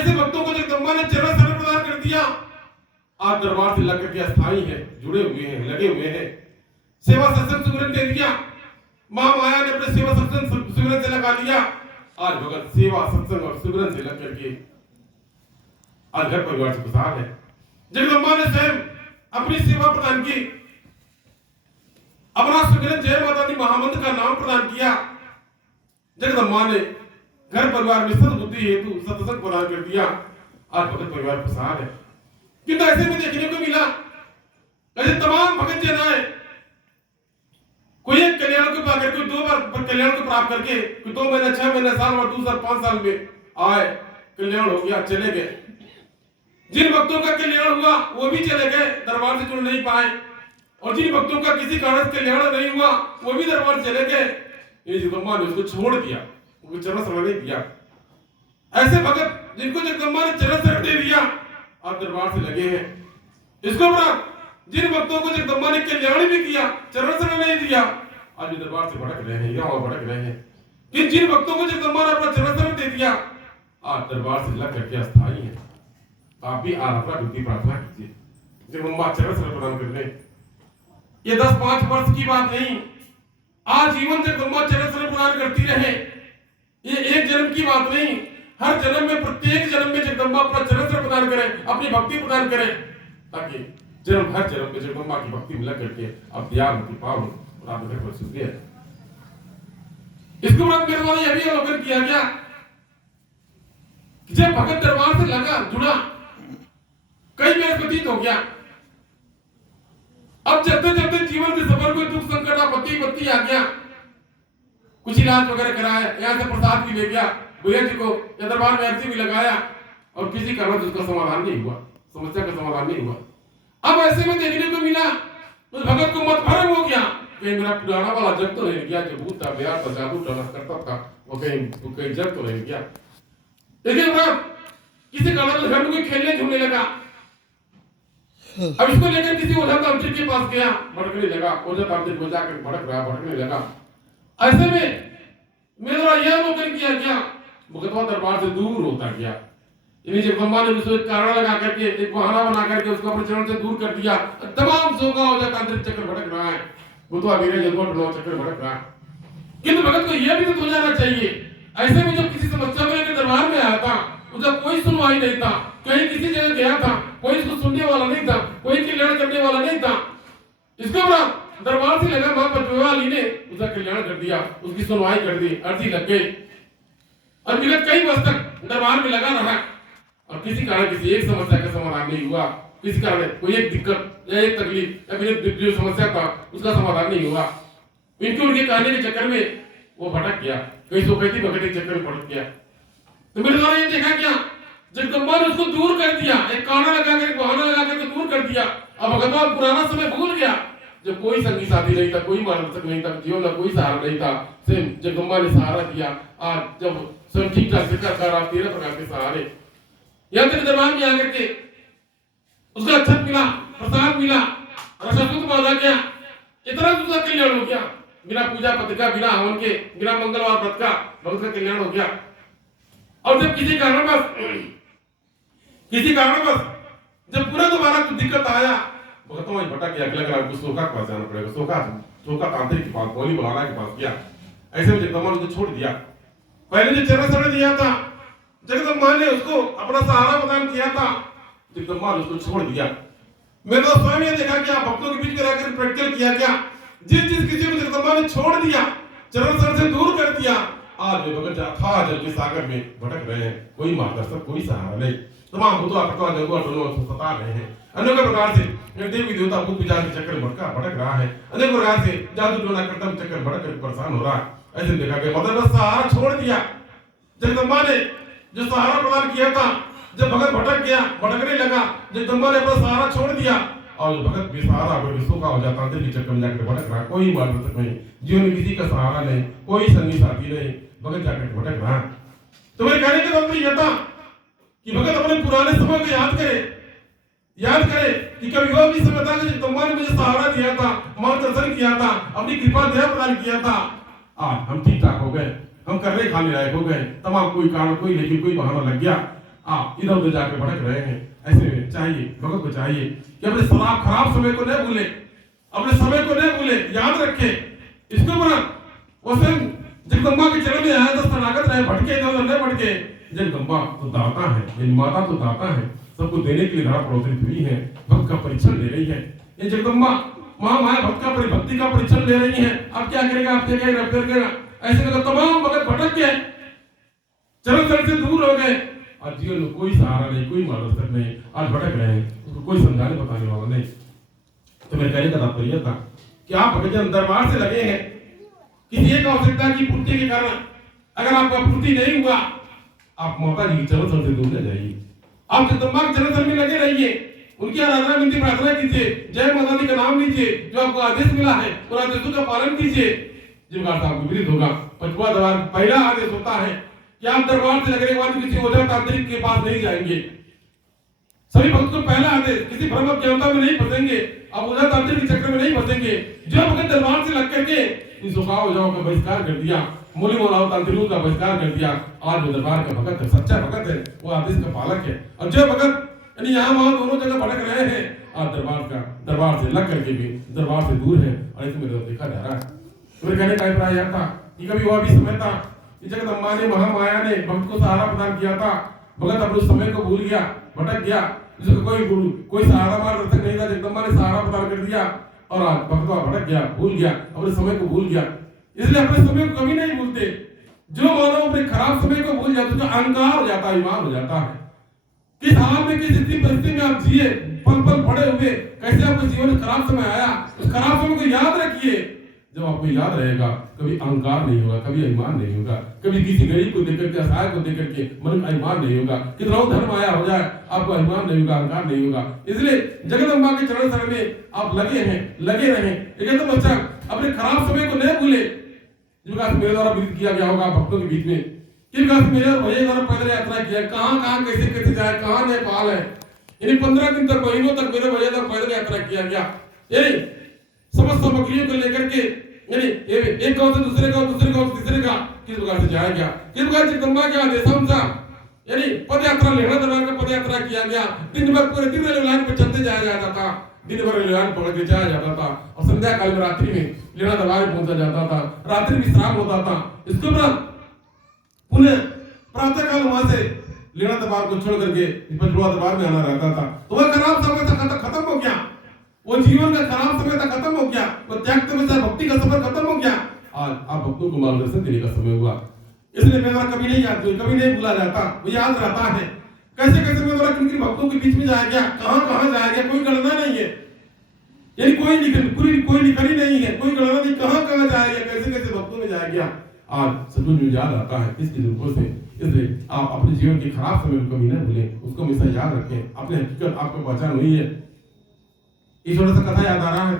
ऐसे भक्तों को जगदम्बा ने चरण शरण प्रदान कर दिया। आज दरबार से लग करके अस्थायी है, जुड़े हुए हैं, लगे हुए हैं। सेवा सत्संग सुमिरन दे दिया, महामाया ने अपने सेवा सत्संग सुमिरन से लगा लिया। आज भगत सेवा सत्संग और सुमिरन से लग करके आज घर परिवार से खुशहाल है। जगदम्बा ने स्वयं अपनी सेवा प्रदान की, अपना सुमिरन जय माता दी महामंत्र का नाम प्रदान किया। जगदम्बा ने घर परिवार में सद्बुद्धि हेतु सत्संग प्रदान कर दिया। आज भगत परिवार खुशहाल है। किंतु ऐसे में देखने को मिला ऐसे तमाम भगत जन आए, कोई एक कल्याण को पाकर, कोई 2 बार कल्याण को प्राप्त करके, कोई 2 महीने 6 महीने साल और दूसरा 5 साल में आए, कल्याण हो गया, चले गए। जिन भक्तों का कल्याण हुआ वो भी चले गए, दरबार से जुड़ नहीं पाए, और जिन भक्तों का किसी कारण से कल्याण नहीं हुआ वो भी दरबार चले गए। ये जगदम्बा ने उसको छोड़ दिया, उनको चरण शरण नहीं दिया। ऐसे भगत जिनको जगदम्बा ने चरण शरण दे दिया आप दरबार से लगे हैं। इसको उपरांत जिन भक्तों को जगदम्बा ने कल्याण भी किया, चरण शरण नहीं दिया, आज दरबार से भटक रहे हैं, यहाँ भटक रहे हैं। कि जिन भक्तों को जगदम्बा ने अपना चरण शरण दे दिया आज दरबार से लग करके अस्थायी है। आप भी आराधना भक्ति प्रार्थना कीजिए, जगदम्बा चरण शरण प्रदान कर ले। ये 10-5 वर्ष की बात नहीं, आज जीवन जगदम्बा चरण शरण प्रदान करती रहे। ये एक जन्म की बात नहीं, हर जन्म में, प्रत्येक जन्म में जगदम्बा अपना चरण शरण प्रदान करे, अपनी भक्ति प्रदान करे, ताकि हर जन्म में जगदम्बा की भक्ति मिला करके आप त्याग मुक्ति पाओ और आप घर पर सुख है। इसके बाद मेरे द्वारा यह भी अवलोकन किया गया, जब भगत दरबार से लगा जुड़ा, कई मेरे व्यतीत हो गया। अब चलते चलते जीवन के सफर में दुख संकट आपत्ति आ गया, कुछ इलाज वगैरह कराया, यहाँ से प्रसाद भी ले गया, भैया जी को या दरबार में अर्जी भी लगाया, और किसी कारण से उसका समाधान नहीं हुआ, समस्या का समाधान नहीं हुआ। अब ऐसे में देखने को मिला उस भगत को मत भरम हो गया कि मेरा पुराना वाला जग तो नहीं गया, जो भूत था, बिहार था, जादू टना करता था, वो कहीं जग तो नहीं गया। लेकिन किसी कारण से घर में कोई खेलने झूलने लगा। अब इसको लेकर किसी ओझा तांत्रिक के पास गया, भटकने लगा, ओझा तांत्रिक में जाकर भटकने लगा। ऐसे में मेरे द्वारा यह अवलोकन किया गया, भगतवा दरबार से दूर होता गया। इन्हीं जगदम्बा ने उसको एक कारण लगा करके, एक बहाना बना करके उसको अपने चरण से दूर कर दिया। तमाम सोगा ओझा तांत्रिक चक्कर भटक रहा है, भूतवा वीरे जलवा टोला चक्कर भटक रहा है। किंतु भगत को यह भी तो हो जाना चाहिए, ऐसे में जब किसी समस्या को लेकर दरबार में आया था, उसका कोई सुनवाई नहीं था, कहीं किसी जगह गया था, कोई इसको सुनने वाला नहीं था, कोई कल्याण करने वाला नहीं था। इसके बाद दरबार से लगा मां पटवाली ने उसका कल्याण कर दिया, उसकी सुनवाई कर दी, अर्जी लग गई, और विगत कई वर्ष तक दरबार में लगा रहा, और किसी कारण किसी एक समस्या का समाधान नहीं हुआ। किसी कारण कोई एक दिक्कत या एक तकलीफ या फिर जो समस्या था उसका समाधान नहीं हुआ। इनके उनके कहने के चक्कर में वो भटक गया, कहीं सोफेती भगत के चक्कर में भटक गया। तो मेरे द्वारा ये देखा गया, जगदम्बा ने उसको दूर कर दिया, एक काना लगा कर, बहाना लगा कर दूर कर दिया। अब भगवान पुराना समय भूल गया, जब कोई संगी साथी नहीं था, कोई मार्गदर्शक नहीं था, जीवन में कोई सहारा नहीं था, सिर्फ जगदम्बा ने सहारा दिया। आज जब स्वयं ठीक ठाक शिक्षा कर रहा, 13 प्रकार के सहारे, यहाँ तक दरबार में आकर के उसका अक्षत मिला, प्रसाद मिला, रसदूत बांधा गया, इतना दूसरा कल्याण हो गया। बिना पूजा पत्र का, बिना हवन के, बिना मंगलवार व्रत का भगत का कल्याण हो गया। और जब किसी कारणवश जब पूरा दोबारा कुछ दिक्कत आया, भगतों में भटक गया, अगला आपको सोखा के पास जाना पड़ेगा, सोखा तांत्रिक के पास, बोली बुलाना के पास गया। ऐसे में जगदम्बा ने उसको छोड़ दिया। पहले जो चरण शरण दिया था, जगदम्बा ने उसको अपना सहारा प्रदान किया था, जगदम्बा ने उसको छोड़ दिया। मैंने तो स्वयं ये देखा कि आप भक्तों के बीच में रहकर प्रैक्टिकल किया गया, जिस किसी को जगदम्बा ने छोड़ दिया, चरण शरण से दूर कर दिया, आज वे भगत अथाह जल के सागर में भटक रहे हैं, कोई मार्गदर्शक, कोई सहारा नहीं। तमाम भूतवा प्रतवा जगुआ दोनों सता रहे हैं, अनेक प्रकार से देवी देवता भूत विचार के चक्कर में भटक रहा है, अनेक प्रकार से जादू टोना करता हुआ चक्कर भटक कर परेशान हो रहा है। ऐसे देखा गया, मतलब सहारा छोड़ दिया जगदम्बा ने, जो सहारा प्रदान किया था। जब भगत भटक गया, भटकने लगा, जगदम्बा ने अपना सहारा छोड़ दिया, और भगत बेसहारा होकर विश्व का हो जाता है, के चक्कर में जाकर भटक रहा, कोई मार्गदर्शक नहीं, जीवन में किसी का सहारा नहीं, कोई संगी साथी नहीं, भगत जाकर भटक रहा। तो मेरे कहने का मतलब यह था कि भगत अपने पुराने समय को याद करे कि कभी वो भी समय था कि जगदम्बा ने मुझे सहारा दिया था, मार्गदर्शन किया था, अपनी कृपा दया प्रदान किया था। आज हम ठीक ठाक हो गए, हम करने खाने लायक हो गए, तमाम कोई कारण, कोई लेकिन कोई बहाना लग गया, आप इधर उधर जाकर भटक रहे हैं। ऐसे में चाहिए, भगत को चाहिए कि अपने खराब समय को न भूले, अपने समय को न भूले, याद रखे इसको बना। वो स्वयं जगदम्बा के चरण में आया तो शरणागत रहे, भटके इधर उधर न भटके। जगदम्बा तो दाता है, मेरी माता तो दाता है, सबको देने के लिए धरा पर अवतरित हुई है, भक्त का परीक्षण ले रही है। ये जगदम्बा महामाया भक्त का भक्ति का परीक्षण ले रही है। अब क्या करेगा, आप क्या करेगा? ऐसे में तमाम भगत भटक गए, चरण चरण से दूर हो गए, आज जीवन में कोई सहारा नहीं, कोई मार्गदर्शक नहीं, आज भटक रहे हैं, उसको कोई समझाने बताने वाला नहीं। तो मेरे कहने का तात्पर्य था कि आप भगतजन दरबार से लगे हैं, किसी एक आवश्यकता की पूर्ति के कारण अगर आपका पूर्ति नहीं हुआ, आप माता जी की चरण से दूर न जाइए। आप जगदम्बा के चरण में लगे रहिए, उनकी आराधना विनती प्रार्थना कीजिए, जय माता दी का नाम लीजिए, जो आपको आदेश मिला है उन आदेशों का पालन कीजिए। जिन बात आपको विदित होगा, 5वां दरबार पहला आदेश होता है कि आप दरबार से लगने के बाद किसी ओझा तांत्रिक के पास नहीं जाएंगे। सभी भक्त को पहला आदेश, किसी भ्रम ज्ञानता में नहीं फंसेंगे, आप ओझा तांत्रिक के चक्कर में नहीं फंसेंगे। जो भक्त दरबार से लग करके इन सुखाव ओझाओं का बहिष्कार कर दिया, मूली मोलाओं तांत्रिकों का बहिष्कार कर दिया, आज वो दरबार का भक्त है, सच्चा भक्त है, वो आदेश का पालक है। और जो भक्त यानी यहाँ वहां दोनों जगह भटक रहे हैं, आज दरबार से लग करके भी दरबार से दूर है, और इसमें देखा जा रहा है। मेरे कहने का अभिप्राय यह था कि कभी वह भी समय था कि जगदम्बा ने, महामाया ने भक्त को सहारा प्रदान किया था, भगत अपने समय को भूल गया, भटक गया, जिसको कोई सहारा मार्गदर्शक नहीं था, जगदम्बा ने सहारा प्रदान कर दिया, और आज भक्त भटक गया, भूल गया, अपने समय को भूल गया। इसलिए अपने समय को कभी नहीं भूलते। जो मानव अपने खराब समय को भूल जाता है, उसका अहंकार हो जाता है, ईमान हो जाता है। किस हाल में, किस स्थिति परिस्थिति में आप जिए, पल पल पड़े हुए, कैसे आपके जीवन में खराब समय आया, उस खराब समय को याद रखिए। जब आपको याद रहेगा, कभी अहंकार नहीं होगा, कभी अभिमान नहीं होगा, कभी किसी गरीब को देख करके, असहाय को देख करके मन में अभिमान नहीं होगा, कितना धर्म आया हो जाए, आपको अभिमान नहीं होगा, अहंकार नहीं होगा। इसलिए जगदम्बा के चरण शरण में आप लगे रहें। लेकिन बच्चा अपने खराब समय को नहीं भूले, जिनका मेरे द्वारा विदित किया गया होगा भक्तों के बीच में, किनका मेरे भैया द्वारा पैदल यात्रा किया, कहाँ कैसे जाए, कहाँ नेपाल है, यानी 15 दिन तक, महीनों तक मेरे भैया द्वारा पैदल यात्रा किया गया। यानी समस्त सामग्रियों को लेकर के, यानी एक गांव से दूसरे गांव, तीसरे गांव किस प्रकार से जाया गया, किस प्रकार जगदम्बा के आदेशानुसार यानी पद यात्रा, लेहड़ा दरबार का पद यात्रा किया गया। दिन भर पूरे दिन रेलवे लाइन पर चलते जाया जाता था, दिन भर रेलवे लाइन पकड़ के जाया जाता था, और संध्या काल में, रात्रि में लेहड़ा दरबार में पहुंचा जाता था, रात्रि विश्राम होता था। इसके उपरांत पुनः प्रातः काल वहां से लेहड़ा दरबार को छोड़ करके 5वां दरबार में आना रहता था। तो वह खराब समय था, खत्म हो गया, वो जीवन का खराब समय था, खत्म हो गया, वो त्याग में भक्ति का सफर खत्म हो गया। आज आप भक्तों को मार्गदर्शन देने का समय हुआ। इसलिए मेरा कभी नहीं भूला जाता, वो याद रहता है। कैसे मेरा किन भक्तों के बीच में जाया गया, कहाँ जाया गया, कोई गणना नहीं है, यानी कोई निकली नहीं है, कोई गणना नहीं, कहाँ जाया गया, कैसे भक्तों में जाया गया। आज सचमुच में याद आता है किसकी रूपों से। इसलिए आप अपने जीवन के खराब समय को कभी न भूलें, उसको हमेशा याद रखें। अपने हकीकत आपको पहचान हुई है। इस वजह से कथा याद आ रहा है